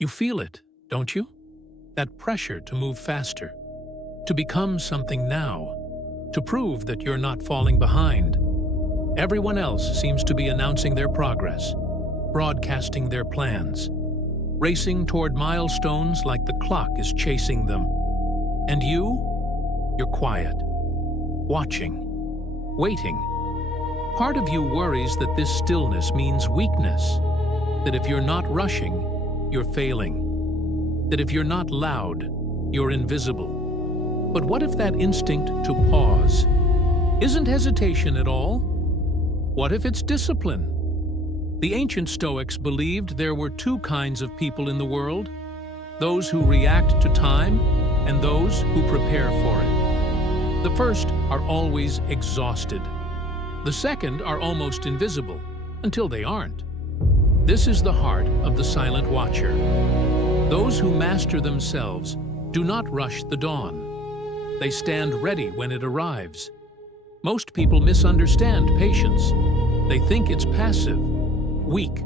You feel it, don't you? That pressure to move faster, to become something now, to prove that you're not falling behind. Everyone else seems to be announcing their progress, broadcasting their plans, racing toward milestones like the clock is chasing them. And you're quiet, watching, waiting. Part of you worries that this stillness means weakness, that if you're not rushing, you're failing, that if you're not loud, you're invisible. But what if that instinct to pause isn't hesitation at all? What if it's discipline? The ancient Stoics believed there were two kinds of people in the world: those who react to time and those who prepare for it. The first are always exhausted. The second are almost invisible, until they aren't. This is the heart of the silent watcher. Those who master themselves do not rush the dawn. They stand ready when it arrives. Most people misunderstand patience. They think it's passive, weak,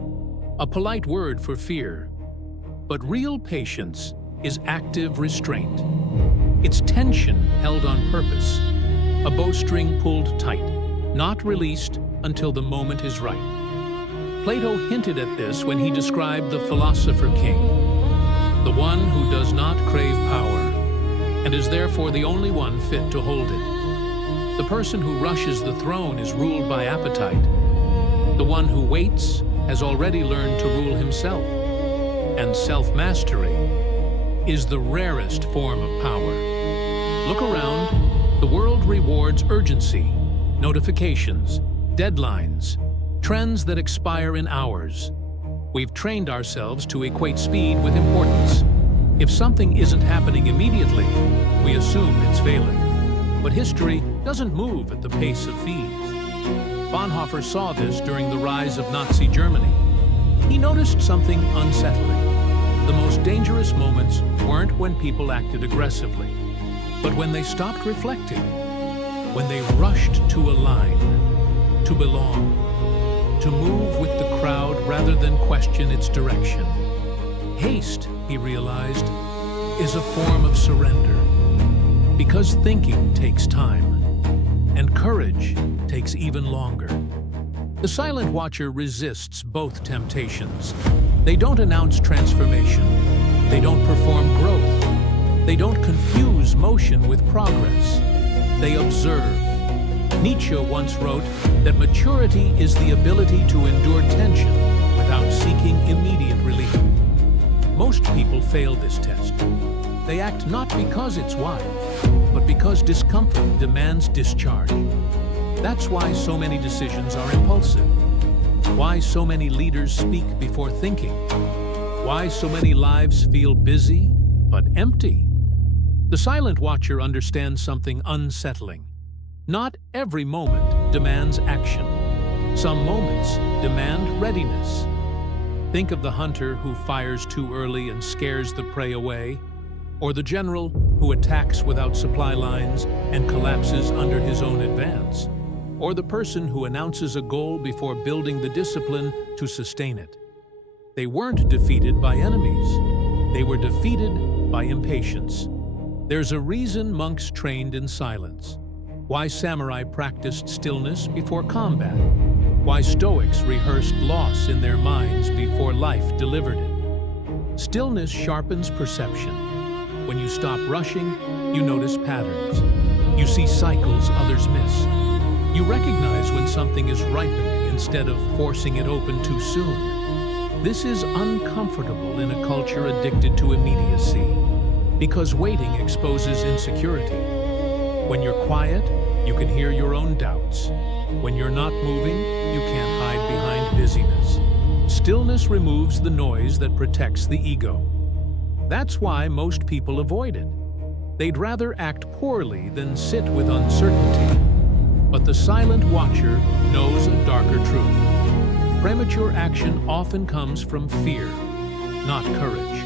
a polite word for fear. But real patience is active restraint. It's tension held on purpose, a bowstring pulled tight, not released until the moment is right. Plato hinted at this when he described the philosopher king, the one who does not crave power, and is therefore the only one fit to hold it. The person who rushes the throne is ruled by appetite. The one who waits has already learned to rule himself. And self-mastery is the rarest form of power. Look around. The world rewards urgency, notifications, deadlines, trends that expire in hours. We've trained ourselves to equate speed with importance. If something isn't happening immediately, we assume it's failing. But history doesn't move at the pace of fees. Bonhoeffer saw this during the rise of Nazi Germany. He noticed something unsettling. The most dangerous moments weren't when people acted aggressively, but when they stopped reflecting, when they rushed to align, to belong, to move with the crowd rather than question its direction. Haste, he realized, is a form of surrender, because thinking takes time, and courage takes even longer. The silent watcher resists both temptations. They don't announce transformation. They don't perform growth. They don't confuse motion with progress. They observe. Nietzsche once wrote that maturity is the ability to endure tension without seeking immediate relief. Most people fail this test. They act not because it's wise, but because discomfort demands discharge. That's why so many decisions are impulsive. Why so many leaders speak before thinking. Why so many lives feel busy but empty. The silent watcher understands something unsettling. Not every moment demands action. Some moments demand readiness. Think of the hunter who fires too early and scares the prey away, or the general who attacks without supply lines and collapses under his own advance, or the person who announces a goal before building the discipline to sustain it. They weren't defeated by enemies. They were defeated by impatience. There's a reason monks trained in silence. Why samurai practiced stillness before combat. Why Stoics rehearsed loss in their minds before life delivered it. Stillness sharpens perception. When you stop rushing, you notice patterns. You see cycles others miss. You recognize when something is ripening instead of forcing it open too soon. This is uncomfortable in a culture addicted to immediacy, because waiting exposes insecurity. When you're quiet, you can hear your own doubts. When you're not moving, you can't hide behind busyness. Stillness removes the noise that protects the ego. That's why most people avoid it. They'd rather act poorly than sit with uncertainty. But the silent watcher knows a darker truth. Premature action often comes from fear, not courage.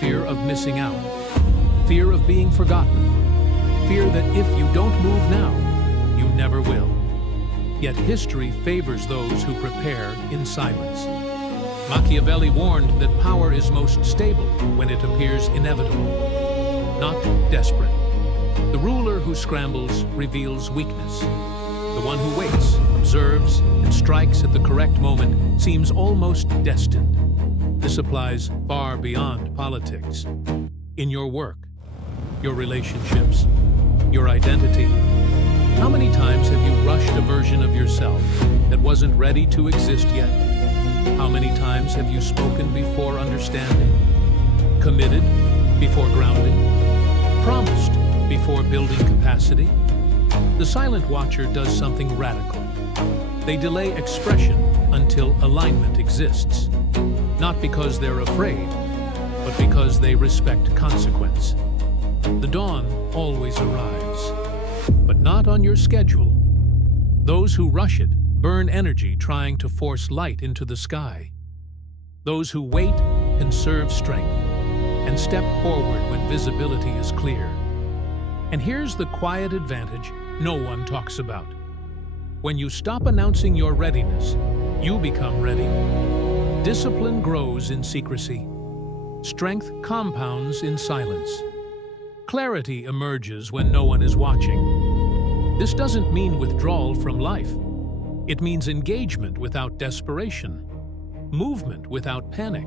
Fear of missing out. Fear of being forgotten. Fear that if you don't move now, you never will. Yet history favors those who prepare in silence. Machiavelli warned that power is most stable when it appears inevitable, not desperate. The ruler who scrambles reveals weakness. The one who waits, observes, and strikes at the correct moment seems almost destined. This applies far beyond politics. In your work, your relationships, your identity. How many times have you rushed a version of yourself that wasn't ready to exist yet? How many times have you spoken before understanding? Committed before grounding? Promised before building capacity? The silent watcher does something radical. They delay expression until alignment exists. Not because they're afraid, but because they respect consequence. The dawn always arrives, but not on your schedule. Those who rush it burn energy trying to force light into the sky. Those who wait conserve strength and step forward when visibility is clear. And here's the quiet advantage no one talks about. When you stop announcing your readiness, you become ready. Discipline grows in secrecy. Strength compounds in silence. Clarity emerges when no one is watching. This doesn't mean withdrawal from life. It means engagement without desperation, movement without panic,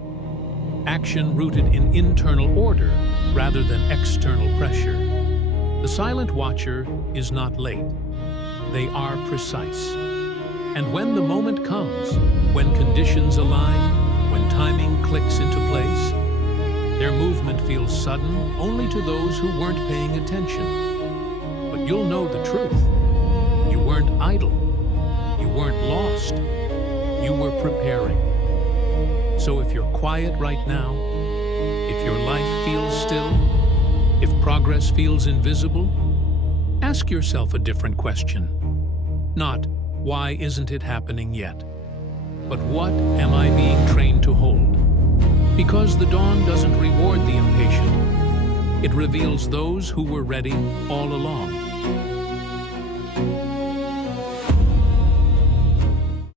action rooted in internal order rather than external pressure. The silent watcher is not late. They are precise. And when the moment comes, when conditions align, when timing clicks into place, their movement feels sudden only to those who weren't paying attention. But you'll know the truth. You weren't idle. You weren't lost. You were preparing. So if you're quiet right now, if your life feels still, if progress feels invisible, ask yourself a different question. Not, why isn't it happening yet? But what am I being trained to hold? Because the dawn doesn't reward the impatient. It reveals those who were ready all along.